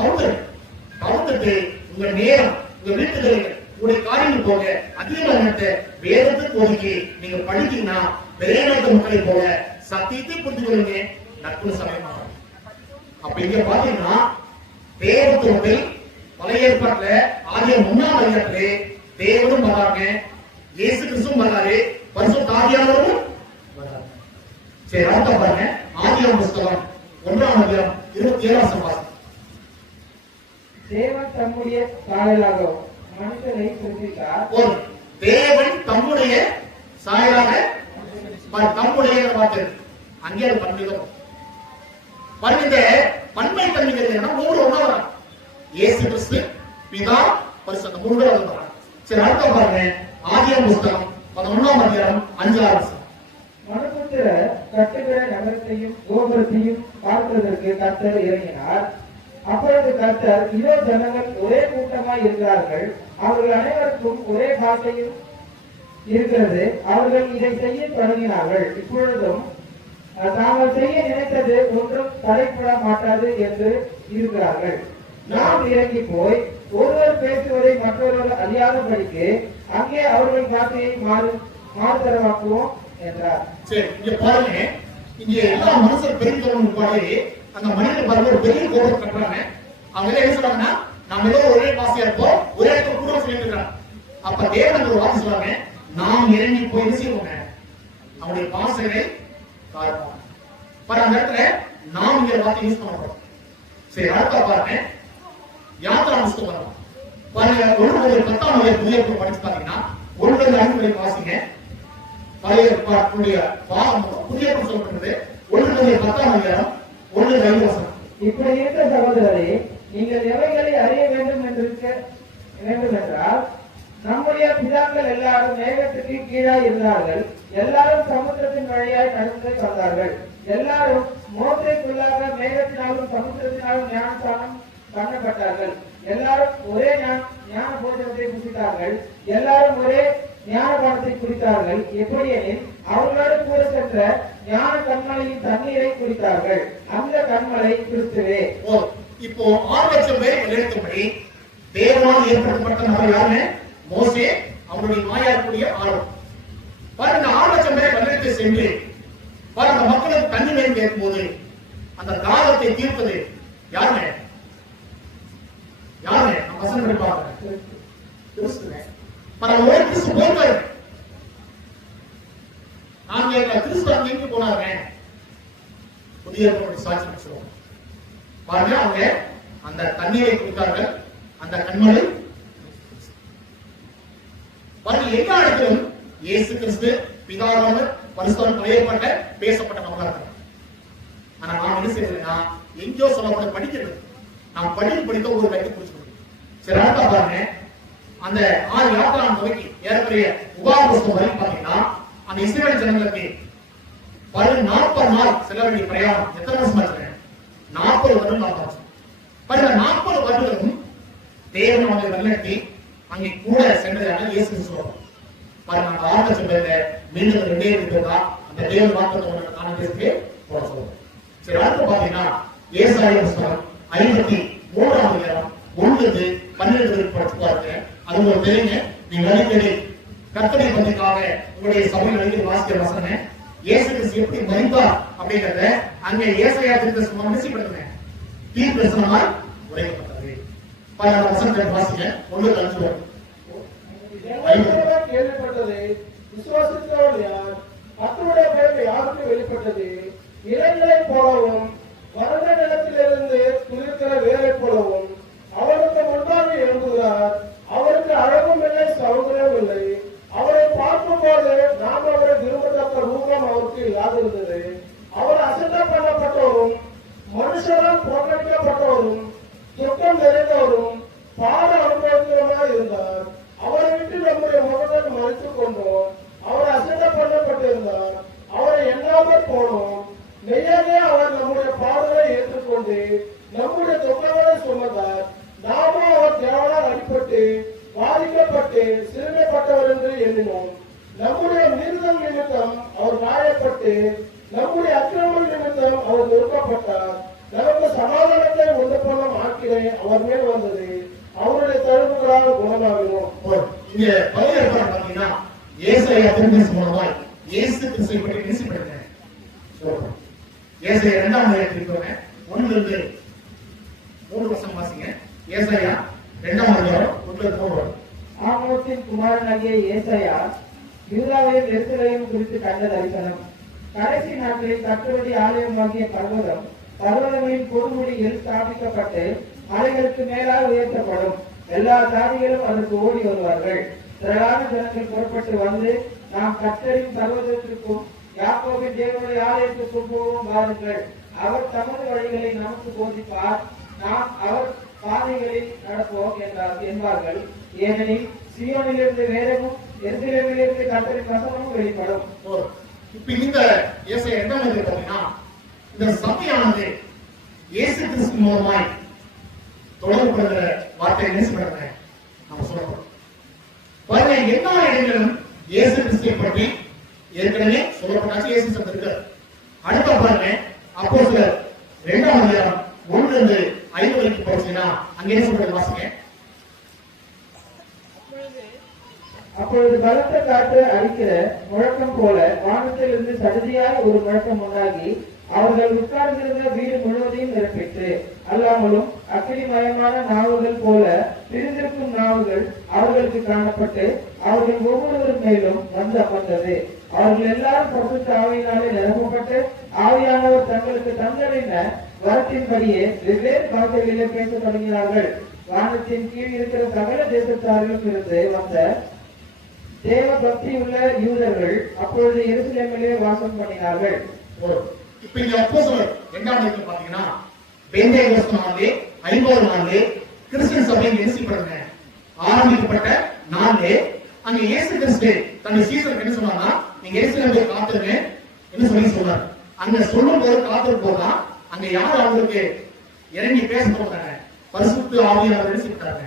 தவிர்த்துட்டு உங்க நேரம் உங்க வீட்டுக்கு உங்களுடைய காரியங்கள் போக அதிகமா நேரத்தை வேதத்துக்கு ஒதுக்கி நீங்க படித்தீங்கன்னா விரைவாக மக்களை போல சத்தியத்தை புரிந்து கொள்ளுங்க, நட்பு சமயமா. அப்ப இங்க பாத்தீங்கன்னா தேவத்துவத்தில் பழைய ஏற்பாட்டுல ஆதியாகமம் 1ஆம் அதிகாரத்திலே தேவனும் வராங்க, இயேசு கிறிஸ்துவும் வராரு, பரிசுத்த ஆவியானவரும் வராரு. சரி, அடுத்த பாருங்க ஆதியாகமம் புத்தகம் 1ஆம் அதிகாரம் 27ஆம் வசனம். தேவன் தம்முடைய சாயலாகவும் மனுஷனை சிருஷ்டித்தார். தேவன் தம்முடைய சாயலாக தம்முடைய வார்த்தை அங்கே பன்மைதான். இந்த பன்மை தன்மைகள் மூன்று ஒண்ணா வரும். இயேசு கிறிஸ்து, பிதா, பரிசுத்த மூன்று வரும். சரி, அடுத்த பாருங்க ஆதியாகமம் புத்தகம் 11ஆம் அதிகாரம் 5ஆம் வசனம். மனுபுத்திரர் கட்டுகிற நகரத்தையும் கோபுரத்தையும் பார்ப்பதற்கு கர்த்தர் இறங்கினார். அப்பொழுது கர்த்தர், இதோ ஜனங்கள் ஒரே கூட்டமாய் இருக்கிறார்கள், அவர்கள் அனைவருக்கும் ஒரே பாஷையும் இருக்கிறது, அவர்கள் இதை செய்ய தொடங்கினார்கள். இப்பொழுதும் தாங்கள் செய்ய நினைத்தது ஒன்றும் தடைப்பட மாட்டாது என்று இருக்கிறார்கள். நாம் இறங்கி போய் ஒருவர் பேசுவதை மற்றொருவர் அறியாதபடிக்கு அங்கே அவர்கள் பாஷையை மாறுதரமாக்குவோம் என்றார். சரி, இங்க பாருங்க, இங்க எல்லா மனுஷர் பெருந்தவன் பாடி அந்த மனிதன் பாருங்க ஒரு பெரிய கோபுரம் கட்டுறாங்க. அவங்க என்ன சொல்றாங்கன்னா, நாம ஏதோ ஒரே பாஷையா இருப்போம், ஒரே இடத்துல கூட சொல்லிட்டு இருக்காங்க. அப்ப தேவன் ஒரு வார்த்தை சொல்றாங்க, நாம் இறங்கி போய் செய்வோங்க அவங்களுடைய பாஷைகளை பார்ப்போம். அந்த இடத்துல நாம் இங்க வார்த்தை யூஸ் பண்ணுறோம். சரி, அடுத்த பாருங்க யாத்திரா புத்தகம் பாருங்க 1:10 புதிய ஏற்பாடு படிச்சு பாத்தீங்கன்னா 1:5 வரைக்கும் வாசிங்க. பழைய ஏற்பாட்டுடைய புதிய ஏற்பாடு சொல்லப்படுகிறது 1:10 அதிகாரம் 1:5 வசனம். இப்படி இருக்க சகோதரரே, நீங்கள் எவைகளை அறிய வேண்டும் என்றால், நம்முடைய பிதாக்கள் எல்லாரும் மேகத்துக்கு கீழாய் இருந்தார்கள், எல்லாரும் சமுத்திரத்தின் வழியாய் நடந்து வந்தார்கள், எல்லாரும் மோசைக்குள்ளாக மேகத்தினாலும் சமுத்திரத்தினாலும் ஞானஸ்நானம் பண்ணப்பட்டார்கள், எல்லாரும் ஒரே ஞான போஜனத்தை புசித்தார்கள், எல்லாரும் ஒரே ஞான பானத்தை குடித்தார்கள். எப்படியெனில் அவர்களோடு கூட சென்ற ஞான கண்மலையின் தண்ணீரை குடித்தார்கள், அந்த கண்மலை கிறிஸ்துவே. இப்போ 6 லட்சம் பேர் எடுத்தபடி தேவனால் ஏற்படுத்தப்பட்ட நபர் யாருன்னு மோசே, அவருடைய மாயாக்கூடிய ஆர்வம் பாருங்க. 6 லட்சம் பேர் வெள்ளத்தை சென்று பாருங்க மக்களுக்கு தண்ணி வேண்டி கேட்கும் போது அந்த தாகத்தை தீர்ப்பது யாருங்க? நம்ம வசனம் படிப்பாங்க கிறிஸ்துவே. பாருங்க, ஒரு கிறிஸ்து போனாரு. நான் கேட்கல, கிறிஸ்து அங்க எங்க போனாருங்க? புதிய ஏற்பாடு சாட்சி சொல்லுவோம் பாருங்க. அவங்க அந்த தண்ணீரை குடித்தார்கள், அந்த கண்மலை பாருங்க. எல்லா இடத்திலும் இயேசு கிறிஸ்து பிதாவானவர் பரிசுத்தவான் பழையப்பட்ட பேசப்பட்ட நபராக இருக்கிறார். ஆனா நாம் என்ன செய்யறதுன்னா எங்கேயோ சொல்லப்பட்ட படிக்கிறது, நாம் படித்த ஒரு கைக்கு பிடிச்சிக்கணும். சரி, அடுத்த பாருங்க அந்த 6 யாத்திரான் துவக்கி ஏறக்குறைய உபாகம புத்தகம் வரைக்கும் பாத்தீங்கன்னா அந்த இஸ்ரவேல் ஜனங்களுக்கு 40 நாள் செல்ல வேண்டிய பிரயாணம். எத்தனை வருஷம் ஆச்சு? 40 வருடம் ஆச்சு. பாருங்க, 40 வருடங்களும் தேவன் அவங்களை வழிநடத்தி அங்கே கூட சென்றதாக இயேசு சொல்றார். பாருங்க, அந்த 6 லட்சம் பேர்ல மீண்டும் 2 இருக்கிறதா அந்த தேவன் வாக்குத்தத்தம் காணத்திற்கு போட சொல்றோம். சரி, அடுத்து பாத்தீங்கன்னா ஏசாயா புத்தகம் 53ஆம் அதிகாரம் 1-12 படிச்சு பாருங்க. அது உங்களுக்கு தெரியுங்க. நீங்க அடிக்கடி கர்த்தரை பத்திக்காக உங்களுடைய சபையில் அடிக்கடி வாசிக்கிற வசனம் இயேசு கிறிஸ்து எப்படி மரித்தார் அப்படிங்கறத அங்க ஏசாயா தீர்க்கதரிசனம் மெசிப்படுத்துங்க. தீர்க்கதரிசனமாய் உரைக்கப்பட்டது. பாருங்க, வசனத்தை வாசிங்க. 1-5 கேள்விப்பட்டது, விசுவாசித்தவர்கள் யார்? கர்த்தருடைய பெயர் யாருக்கு வெளிப்பட்டது? இலைகளை போலவும் வறண்ட நிலத்திலிருந்து துளிர்க்கிற வேரை போலவும் அவருக்கு முன்பாக எழும்புகிறார். அவருக்கு அழகும் இல்லை, சௌகரியம் இல்லை. அவரை பார்க்கும் போது நாம் அவரை விரும்பத்தக்க ரூபம் அவருக்கு இல்லாதிருந்தது. அவர் அசட்டை பண்ணப்பட்டவரும் மனுஷரால் புறக்கணிக்கப்பட்டவரும் துக்கம் நிறைந்தவரும் பாட அனுபவமாக இருந்தார். அவரை விட்டு நம்முடைய முகங்கள் மறைத்துக் கொண்டோம். அவர் அசட்டை பண்ணப்பட்டிருந்தார், அவரை எண்ணாமல் போனோம். மெய்யாகவே அவர் நம்முடைய பாடலை ஏற்றுக்கொண்டு நம்முடைய துக்கங்களை சொன்னதால் பாதிக்கப்பட்டு சிறுமைப்பட்டவர் என்று எண்ணினோம். நம்முடைய மீறுதல் நிமித்தம் அவர் காயப்பட்டு நம்முடைய அக்கிரமம் நிமித்தம் அவர் நொறுக்கப்பட்டார். நமக்கு சமாதானத்தை உண்டு பண்ணும் ஆக்கினை அவர் மேல் வந்தது. அவருடைய தழும்புகளால் குணமாகினோம். இங்க பவுல் எழுதுறார் பாத்தீங்கன்னா, ஏசாயா தீர்க்கதரிசி மூலமாய் இயேசு கிறிஸ்துவை பற்றி பேசப்படுகிறேன். ஏசாயா 2ஆம் அதிகாரத்திற்கு 1-3 வாசிங்க. ஏசாயா 2ஆம் அதிகாரம் 1-3. ஆமோத்தின் குமாரனாகிய ஏசாயா யூதாவையும் எருசலேமையும் குறித்து கண்ட தரிசனம். கடைசி நாட்களில் கர்த்தருடைய ஆலயமாகிய பர்வதங்களின் கொடுமுடியில் ஸ்தாபிக்கப்பட்டு மலைகளுக்கு மேலாக உயர்த்தப்படும். எல்லா ஜாதிகளும் அதற்கு ஓடி வருவார்கள். திரளான ஜனங்கள் புறப்பட்டு வந்து, நாம் கர்த்தரின் பர்வதத்திற்கும் யாக்கோபின் தேவனுடைய ஆலயத்திற்கும் போவோம் வாருங்கள். அவர் தமது வழிகளை நமக்கு போதிப்பார், நாம் அவர் பாதைகளில் நடப்போம் என்பார்கள். ஏனெனில் சீயோனிலிருந்து வேதமும் எருசலேமிலிருந்து கர்த்தரின் வசனமும் வெளிப்படும். இப்ப இந்த ஏசாயா 2ஆம் அதிகாரம் பாத்தீங்கன்னா, இந்த சபையானது இயேசு கிறிஸ்து மூலமாய் தொடர்புபடுகிற வார்த்தையை நேசிப்படுறேன் நம்ம சொல்றோம். பாருங்க, எல்லா இடங்களிலும் இயேசு கிறிஸ்துவை பற்றி ஏற்கனவே சொல்லப்பட்டாச்சு. இயேசு சப்தம் இருக்கு. அடுத்த பாருங்க, அப்போஸ்தலர் 2ஆம் அதிகாரம் 1-5 வரைக்கும் படிச்சீங்கன்னா அங்க என்ன சொல்றது வாசிங்க. அப்பொழுது பலத்த காற்று அடிக்கிற முழக்கம் போல வானத்திலிருந்து சடுதியாய் ஒரு முழக்கம் உண்டாகி அவர்கள் உட்கார்ந்திருந்த வீடு முழுவதையும் நிரப்பிற்று. அல்லாமலும் அக்கினிமயமான நாவுகள் போல பிரிந்திருக்கும் நாவுகள் அவர்களுக்கு காணப்பட்டு அவர்கள் ஒவ்வொருவர் மேலும் வந்து அமர்ந்தது. அவர்கள் எல்லாரும் பரிசுத்த ஆவியினாலே நிரப்பப்பட்டு ஆவியானவர் தங்களுக்கு தந்தளின வரத்தின்படியே வெவ்வேறு பாஷைகளிலே பேச தொடங்கினார்கள். வானத்தின் கீழ் இருக்கிற சகல தேசத்தாரிலும் இருந்து வந்த தேவ பக்தி உள்ள யூதர்கள் அப்பொழுது எருசலேமிலே வாசம் பண்ணினார்கள். இப்ப இங்க அப்போஸ்தலர் 2ஆம் அதிகாரத்துல பாத்தீங்கன்னா, பெந்தேகோஸ்து நாளிலே 50 நாளிலே கிறிஸ்டியன் சபையின் எரிசிப்படுங்க ஆரம்பிக்கப்பட்ட நாளிலே அங்க இயேசு கிறிஸ்து தன்னுடைய சீசருக்கு என்ன சொன்னார்னா, நீங்க எருசலேமிலே காத்துருங்க என்ன சொல்லி சொன்னார். அங்க சொல்லும் போது காத்திருக்கும் போதுதான் அங்க யார் அவங்களுக்கு இறங்கி பேச போறாங்க, பரிசுத்த ஆவியானவர் எரிசிட்டாங்க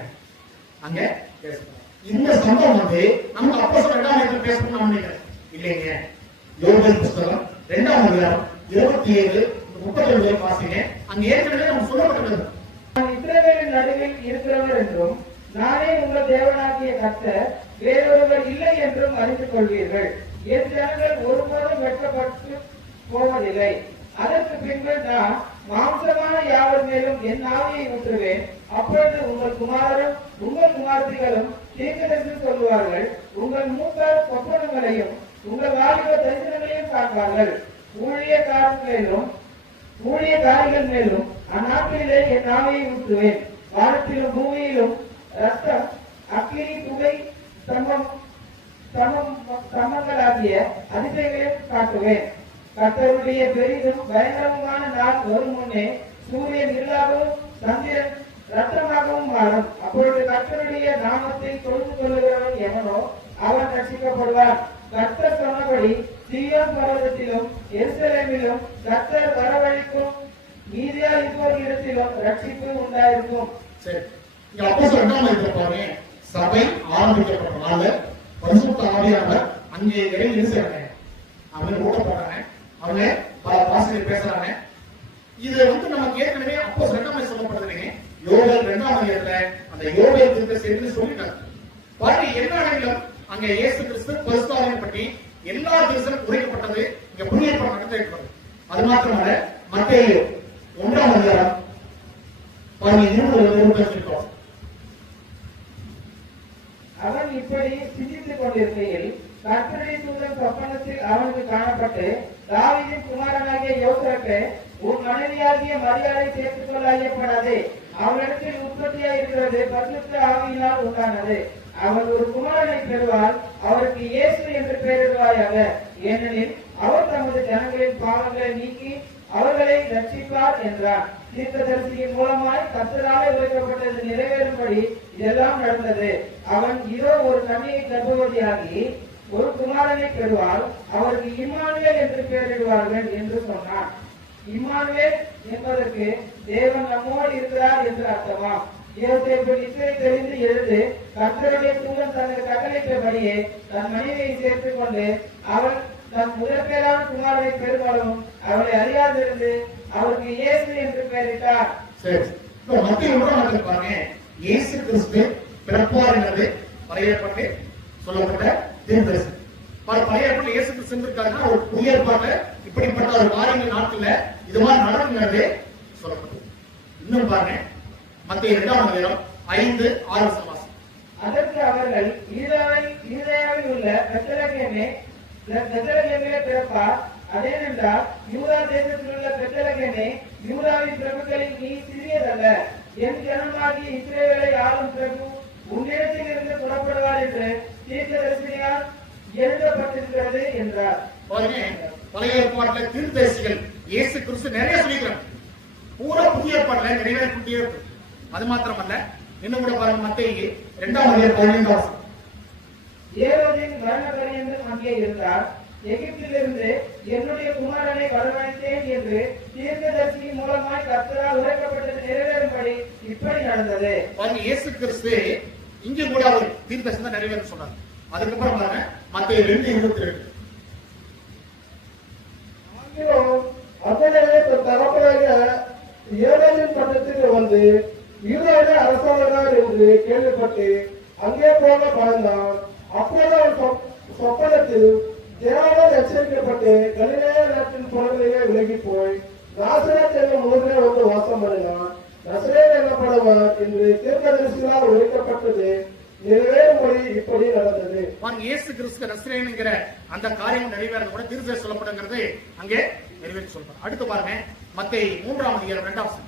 அங்க பேசுறாங்க. இந்த சம்பவம் வந்து நமக்கு அப்போஸ்தலர் 2ஆம் அதிகாரத்துல பேசணும்னு நினைக்கிறேன் இல்லைங்க. யோவேல் புத்தகம் 2ஆம் அதிகாரம் 27-32 வாசிங்க. அங்க ஏற்கனவே நம்ம சொல்லப்பட்டது, நான் இஸ்ரவேலின் நடுவில் இருக்கிறவர் என்றும் நானே உங்கள் தேவனாகிய கர்த்தர், வேறொருவர் இல்லை என்றும் அறிந்து கொள்வீர்கள். என் ஜனங்கள் ஒருபோதும் வெட்கப்பட்டு போவதில்லை. அதற்கு பின்பு நான் மாம்சமான யாவர் மேலும் என் ஆவியை ஊற்றுவேன். அப்பொழுது உங்கள் குமாரரும் உங்கள் குமாரத்திகளும் தீர்க்கதரிசனம் சொல்லுவார்கள். உங்கள் மூப்பர் சொப்பனங்களையும் உங்கள் வாலிபர் தரிசனங்களையும் காண்பார்கள். ஊழியக்காரிகள் மேலும் அந்நாட்களிலே என் ஆவியை ஊற்றுவேன். வானத்திலும் பூமியிலும் ரத்தம், அக்கினி, புகை, ஸ்தம்பங்களாகிய அதிசயங்களையும் காட்டுவேன். கர்த்தருடைய பெரிதும் பயங்கரமான நாள் வரும் முன்னே சூரியன் இருளாகவும் சந்திரன் ரத்தமாகவும் மாறும். அப்பொழுது கர்த்தருடைய நாமத்தை தொழுது கொள்ளுகிறவன் எவனோ அவன் ரட்சிக்கப்படுவான். கர்த்தர் சொன்னபடி சீயோன் பர்வதத்திலும் எருசலேமிலும் கர்த்தர் வரவழைக்கும் மீதியா இருப்போர் இடத்திலும் ரட்சிப்பு உண்டாயிருக்கும். சரி, இங்க அப்போஸ்தலர் 2ஆம் அதிகாரத்துல பாருங்க, சபை ஆரம்பிக்கப்பட்ட நாள்ல பரிசுத்த ஆவியானவர் அங்கே இறங்கி இருக்கிறாங்க. அவங்க ஓட்டப்படுறாங்க, அவங்க பல பாஷைகள் பேசுறாங்க. இது வந்து நமக்கு ஏற்கனவே அப்போஸ்தலர் 2ஆம் அதிகாரம் சொல்லப்படுறதுங்க. யோவேல் 2ஆம் அதிகாரத்துல அந்த யோவேல் தீர்க்கதரிசி சொல்லிட்டாங்க. பாருங்க, எல்லா இடங்களிலும் அங்க இயேசு கிறிஸ்து பரிசுத்த ஆவியை பற்றி எல்லா தரிசனம் உரைக்கப்பட்டது. இங்க புதிய ஏற்பாடு நடந்தது. அது மாத்திரமல்ல, மத்தேயு 1ஆம் அதிகாரம் பாருங்க 20-21 அவன் இப்படி சிந்தித்துக் கொண்டிருக்கையில் கர்த்தருடைய தூதன் சொப்பனத்தில் அவனுக்கு காணப்பட்டு, தாவீதின் குமாரனாகிய யோசேப்பே, உன் மனைவியாகிய மரியாதை சேர்த்துக் கொள்ள ஐயப்படாதே. அவளிடத்தில் உற்பத்தியா இருக்கிறது பரிசுத்த ஆவியினால் உண்டானது. அவள் ஒரு குமாரனை பெறுவாள். அவருக்கு இயேசு என்று பெயரிடுவாயாக. ஏனெனில் அவர் தமது ஜனங்களின் பாவங்களை நீக்கி அவர்களை ரட்சிப்பார் என்றார். தீர்க்கதரிசியின் மூலமாய் கர்த்தராலே உரைக்கப்பட்டது நிறைவேறும்படி இதெல்லாம் நடந்தது. அவன் இதோ ஒரு கன்னிகை கர்ப்பவதியாகி ஒரு குமாரனை பெறுவாள். அவருக்கு இம்மானுவேல் என்று பெயரிடுவார்கள் என்று சொன்னான். இம்மானுவேல் என்பதற்கு தேவன் நம்மோடு இருக்கிறார் என்று அர்த்தமாம். யோசேப்பு நித்திரை தெளிந்து எழுந்து கர்த்தருடைய தூதன் தனக்கு கட்டளையிட்டபடியே தன் மனைவியை சேர்த்துக் கொண்டு அவள் தன் முதற்பேரான குமாரனை பெரும்பாலும் அவளை அறியாதிருந்து அவருக்கு இயேசு என்று பெயரிட்டார். சரி, இப்போ மத்திய உணவு பாருங்க, இயேசு கிறிஸ்து பிறப்பார் என்பது பழையப்பட்டு சொல்லப்பட்ட தீர்க்கதரிசனம். பழைய ஏற்பாட்டில் இயேசு கிறிஸ்து இருக்காருன்னா ஒரு புதிய ஏற்பாட்டுல இப்படிப்பட்ட ஒரு காரியங்கள் நாட்கள்ல இது மாதிரி நடக்குங்கிறது சொல்லப்பட்டது. இன்னும் பாருங்க, மத்திய 2ஆம் அதிகாரம் 5-6 வாசம். அதற்கு அவர்கள் யூதேயாவில் உள்ள பெத்லகேமிலே பிறப்பார். அதேனென்றால் யூதா தேசத்தில் உள்ள பெத்லகேமே, யூதாவின் பிரபுக்களில் நீ சிறியதல்ல, என் ஜனமாகிய இஸ்ரவேலை ஆளும் பிரபு உன்னிடத்தில் இருந்து புறப்படுவார் என்று தீர்க்கதரிசியால் எழுதப்பட்டிருக்கிறது என்றார். பழைய ஏற்பாட்டில் தீர்க்கதரிசிகள் இயேசு கிறிஸ்து நிறைய சொல்லிக்கிறாங்க. பூரா புதிய ஏற்பாட்டில் நிறைவேறக்கூடிய இருக்கு. அது மாத்திரமல்ல, இன்னும் கூட பாருங்க, மத்தேயு 2ஆம் அதிகாரம் 15 வாசம். ஏரோதின் மரணபரியந்தம் அங்கே இருந்தார். எகிப்திலிருந்து என்னுடைய குமாரனை வரவழைத்தேன் என்று தீர்க்கதரிசியின் மூலமாய் கர்த்தரால் உரைக்கப்பட்டது நிறைவேறும்படி இப்படி நடந்தது. பாருங்க, இயேசு கிறிஸ்து இங்கே கூட ஒரு தீர்க்கதரிசனம் நிறைவேறும் சொன்னார். அதுக்கப்புறம் பாருங்க, மத்தேயு 2:22. அதனே தன் தகப்பனாக ஏரோதின் பட்டத்துக்கு வந்து யூதாவிலே அரசாளர் என்று கேள்விப்பட்டு அங்கே போக பயந்தான். அப்போது அவன் சொப்பனத்தில் தேவனால் எச்சரிக்கப்பட்டு கலிலேயா நாட்டின் புறங்களிலே விலகி போய் நாசரேத் என்னும் ஊரிலே வந்து வாசம் பண்ணினான். நசரேத் எனப்படுவார் என்று தீர்க்கதரிசிகளால் உரைக்கப்பட்டது நிறைவேறும்படி இப்படி நடந்தது. இயேசு கிறிஸ்து நசரேயன்ங்கிற அந்த காரியம் நிறைவேறது கூட தீர்க்கதரிசி சொல்லப்படுங்கிறது அங்கே நிறைவேற்றி சொல்றார். அடுத்து பாருங்க, மத்தேயு 3ஆம் அதிகாரம் 2ஆம் வசனம்.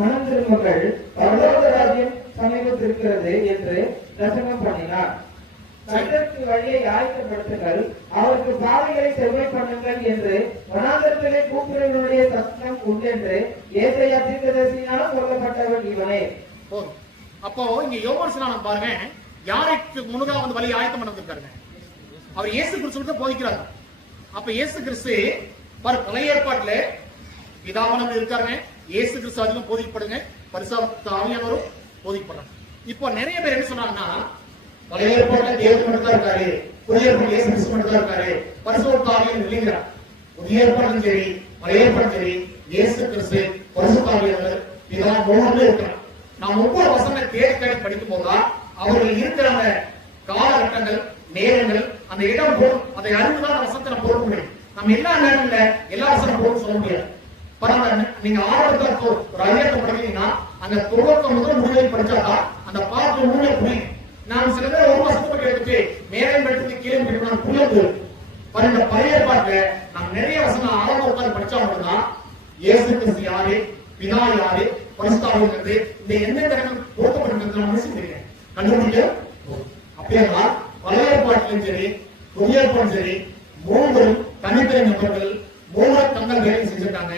மனம் திரும்புங்கள், பரலோக ராஜ்யம் சமீபத்திருக்கிறது என்று தரிசனம் பண்ணினார். கர்த்தருக்கு வழியை ஆயத்தப்படுத்துங்கள், அவருக்கு பாதைகளை செவ்வாய் பண்ணுங்கள் என்று வனாந்தரத்திலே கூப்பிடுவனுடைய சத்தம் உண்டென்று ஏசாயா தீர்க்கதரிசியினால் சொல்லப்பட்டவன் இவனே. அப்போ இங்க யோவான் ஸ்நானம் பாருங்க, யாருக்கு முன்னதாக வந்து வழி ஆயத்தம் பண்ணிருக்காருங்க? அவர் இயேசு கிறிஸ்துவுக்கு போதிக்கிறார். அப்ப இயேசு கிறிஸ்து பழைய ஏற்பாட்டுல பிதாவானவர் இருக்காருங்க, இயேசு கிறிஸ்து அதிகம் போதிக்கப்படுங்க, பரிசுத்த ஆவியானவரும் போதிக்கப்படுறாங்க. இப்போ நிறைய பேர் என்ன சொன்னாங்கன்னா, பழைய ஏற்பாட்டுல தேவன் மட்டும் தான் இருக்காரு, புதிய ஏற்பாடு இயேசு கிறிஸ்து மட்டும் தான் இருக்காரு, பரிசுத்த ஆவியானவர் இல்லைங்கிறார். புதிய ஏற்பாடும் சரி பழைய ஏற்பாடும் சரி இயேசு கிறிஸ்து பரிசுத்த ஆவியானவர் பிதா மூணுமே இருக்கிறார். நாம் ஒவ்வொரு வசனங்களை தேடி படிக்கும் போதுதான் அவர்கள் இருக்கிற அந்த காலகட்டங்கள், நேரங்கள், அந்த இடம் போடும், அதை அறிந்துதான் வசனத்தை நம்ம போட முடியும். நம்ம எல்லா நேரங்கள்ல எல்லா வசனம் போடும் சொல்ல முடியாது. பரவாயில்ல, நீங்க ஆரம்பத்துல ஒரு அதிகாரத்தை படிக்கிறீங்கன்னா அந்த துவக்கம் முதல் முடிவை படிச்சாதான் அந்த பாட்டு முன்னே புரியும். நான் சில பேர் ஒரு வசனத்தை எடுத்துட்டு மேலே படித்து கீழே படிக்கணும் புரியாது. இந்த பழைய பாட்டுல நம்ம நிறைய வசனம் ஆரம்ப உட்கார்ந்து படிச்சா மட்டும்தான் இயேசு கிறிஸ்து யாரு, பிதா யாரு, பரிசுத்தாவிலிருந்து இந்த எந்த இடங்கள் பொருத்தப்பட்டிருக்கிறது நம்ம முடிச்சுக்கிறீங்க கண்டுபிடிக்க. அப்படின்னா பழைய ஏற்பாட்டிலும் சரி புதிய ஏற்பாடும் சரி மூன்று தனித்தனி நபர்கள் மூணு தங்கள் வேலை செஞ்சிருக்காங்க.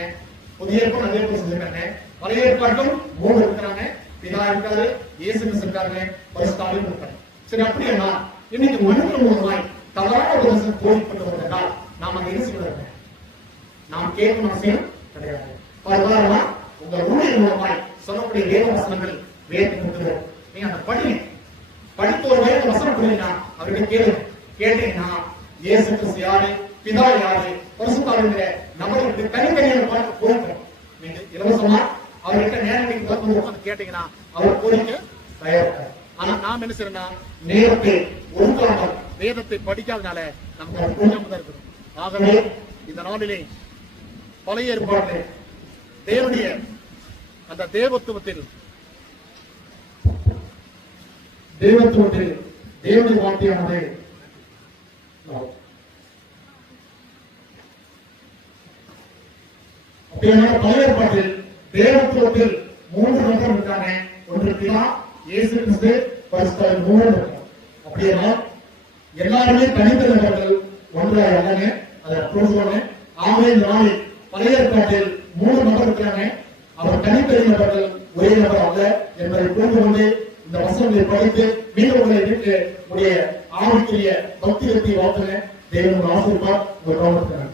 புதிய ஏற்பாடு அதே போல செஞ்சிருக்காங்க. பழைய ஏற்பாட்டும் மூணு இருக்கிறாங்க, பிதா இருக்காரு, இயேசு கிறிஸ்து இருக்காங்க, பரிசுத்தாவியும் இருக்காங்க. சரி, அப்படின்னா இன்னைக்கு மனிதன் மூலமாய் தவறான ஒரு வசனம் போதிக்கப்பட்டவர்கள் நாம் அங்க இருக்கிறோம், நாம் கேட்கும் அவசியம் கிடையாது. உதாரணமா உங்க ஊழியர் மூலமாய் சொல்லக்கூடிய வேத வசனங்கள் வேதத்தை கொடுத்துருவோம். நீங்க அந்த படித்து ஒரு வேத வசனம் புரியுங்க, அவர்கிட்ட கேட்டீங்கன்னா இயேசு கிறிஸ்து யாரு, பிதா யாரு, பரிசுத்தாவிங்கிற நபர்களுக்கு தனித்தனியாக பார்க்க போகிறோம். நீங்க இலவசமா அவர்கிட்ட நேரடிக்கு பார்த்து கேட்டீங்கன்னா அவர் கோரிக்க தயாரிப்பார். ஆனா நாம் என்ன செய்யறோம்னா நேரத்தை ஒதுக்காமல் வேதத்தை படிக்காதனால நமக்கு புரியாம தான் இருக்கிறோம். ஆகவே இந்த நாளிலே பழைய ஏற்பாட்டிலே தேவனுடைய அந்த தேவத்துவத்தில் தேவனுடைய வார்த்தையானது பழைய ஏற்பாட்டில் தேவத்துவத்தில் மூன்று நபர் இருக்காங்க. ஒன்று பிதா, இயேசு கிறிஸ்து, பரிசுத்த மூணு இருக்காங்க. அப்படின்னா எல்லாருமே தனித்த நபர்கள் ஒன்றாக அல்லங்க. அதை புரிஞ்சுக்கோங்க. ஆகவே இந்த நாளில் பழைய ஏற்பாட்டில் மூணு நபர் இருக்கிறாங்க. அவர் தனித்தனி நபர்கள், ஒரே நபர் அல்ல என்பதை புரிந்து கொண்டு இந்த வசனங்களை படித்து மீண்டும் உங்களை வீட்டு உடைய ஆவிக்குரிய பக்தி வாழ்த்துங்க. தேவன் ஆசீர்வாதம் உங்கள் கவனத்துக்கு.